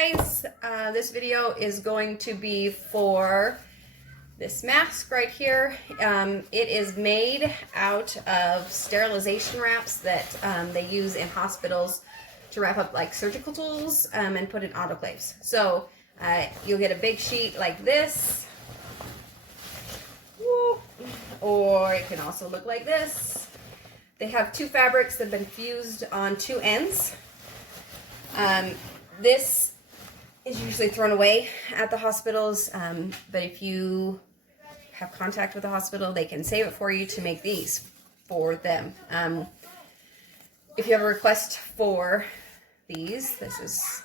guys, this video is going to be for this mask right here. It is made out of sterilization wraps that they use in hospitals to wrap up like surgical tools and put in autoclaves. So you'll get a big sheet like this, or it can also look like this. They have two fabrics that have been fused on two ends. This is usually thrown away at the hospitals, but if you have contact with the hospital, they can save it for you to make these for them. If you have a request for these, this is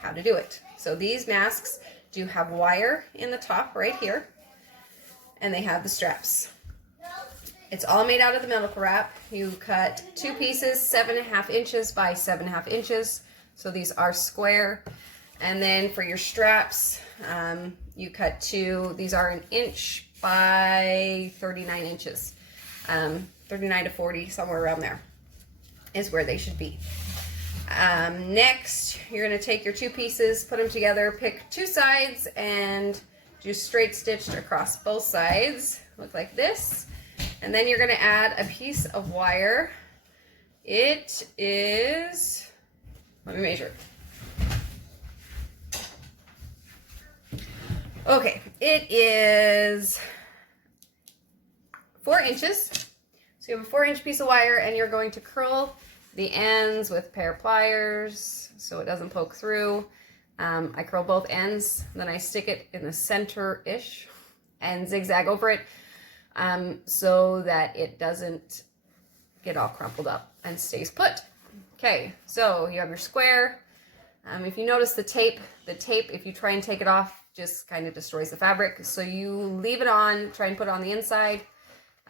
how to do it. So these masks do have wire in the top right here, and they have the straps. It's all made out of the medical wrap. You cut two pieces, 7.5 inches by 7.5 inches. So these are square. And then for your straps, you cut two. These are 1 inch by 39 inches. 39 to 40, somewhere around there is where they should be. Next, you're going to take your two pieces, put them together, pick two sides, and do straight stitched across both sides. Look like this. And then you're going to add a piece of wire. It is, let me measure. Okay, it is 4 inches. So you have a 4-inch piece of wire, and you're going to curl the ends with a pair of pliers so it doesn't poke through. I curl both ends, then I stick it in the center-ish and zigzag over it so that it doesn't get all crumpled up and stays put. Okay, so you have your square. If you notice the tape, if you try and take it off, just kind of destroys the fabric. So you leave it on, try and put it on the inside.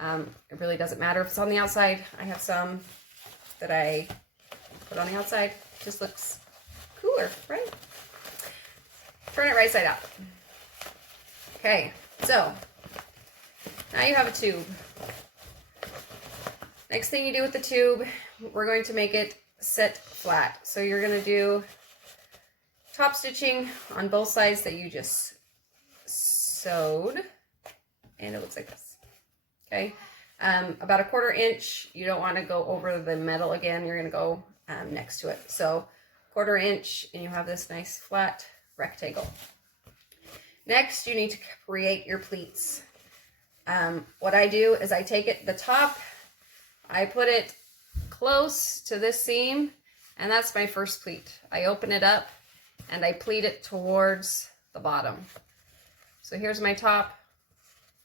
It really doesn't matter if it's on the outside. I have some that I put on the outside. It just looks cooler, right? Turn it right side out. Okay, so now you have a tube. Next thing you do with the tube, we're going to make it sit flat. So you're going to do top stitching on both sides that you just sewed, and it looks like this. Okay, about 1/4 inch. You don't want to go over the metal again. You're going to go next to it. So 1/4 inch, and you have this nice flat rectangle. Next, you need to create your pleats. What I do is I take it, the top, I put it close to this seam, and that's my first pleat. I open it up and I pleat it towards the bottom. So here's my top,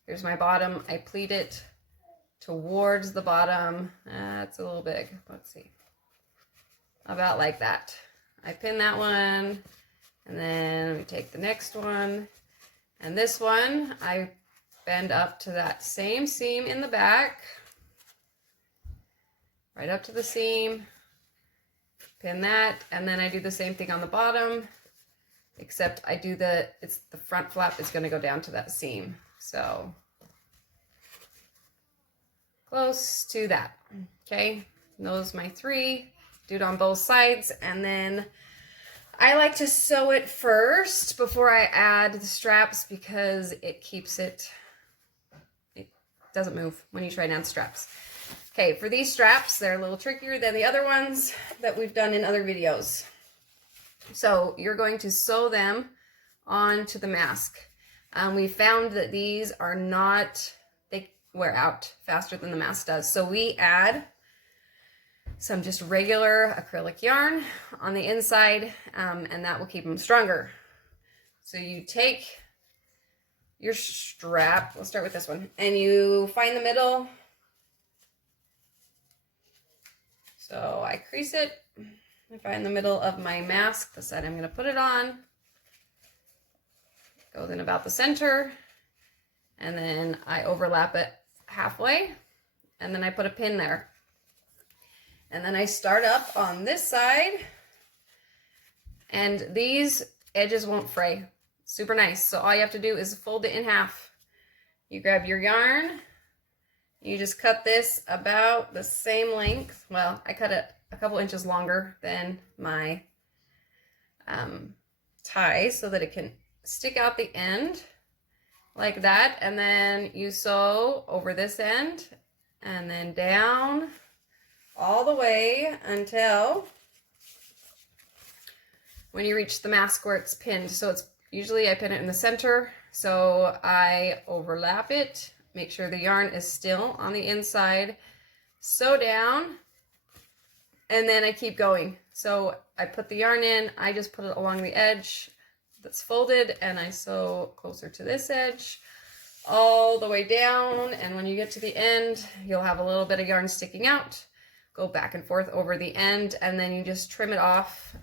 here's my bottom. I pleat it towards the bottom. That's a little big. Let's see. About like that. I pin that one, and then we take the next one, and this one I bend up to that same seam in the back, right up to the seam, pin that, and then I do the same thing on the bottom, except I do the front flap is going to go down to that seam. So close to that. Okay, those are my 3. Do it on both sides, and then I like to sew it first before I add the straps because it keeps it doesn't move when you try and add straps. Okay, for these straps, they're a little trickier than the other ones that we've done in other videos. So you're going to sew them onto the mask. We found that these are not, they wear out faster than the mask does. So we add some just regular acrylic yarn on the inside, and that will keep them stronger. So you take your strap, we'll start with this one, and you find the middle. So I crease it, I find the middle of my mask, the side I'm going to put it on, goes in about the center, and then I overlap it halfway, and then I put a pin there. And then I start up on this side, and these edges won't fray. Super nice. So all you have to do is fold it in half. You grab your yarn, you just cut this about the same length. Well, I cut it a couple inches longer than my tie so that it can stick out the end like that, and then you sew over this end and then down all the way until when you reach the mask where it's pinned. So it's usually I pin it in the center, so I overlap it, make sure the yarn is still on the inside, sew down, and then I keep going. So I put the yarn in, I just put it along the edge that's folded, and I sew closer to this edge all the way down, and when you get to the end, you'll have a little bit of yarn sticking out. Go back and forth over the end, and then you just trim it off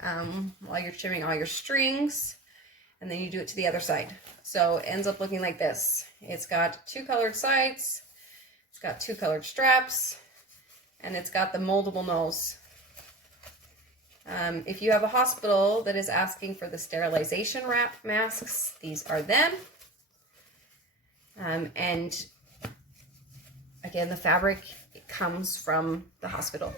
while you're trimming all your strings, and then you do it to the other side. So it ends up looking like this. It's got 2 colored sides, it's got 2 colored straps, and it's got the moldable nose. If you have a hospital that is asking for the sterilization wrap masks, these are them. And again, the fabric comes from the hospital.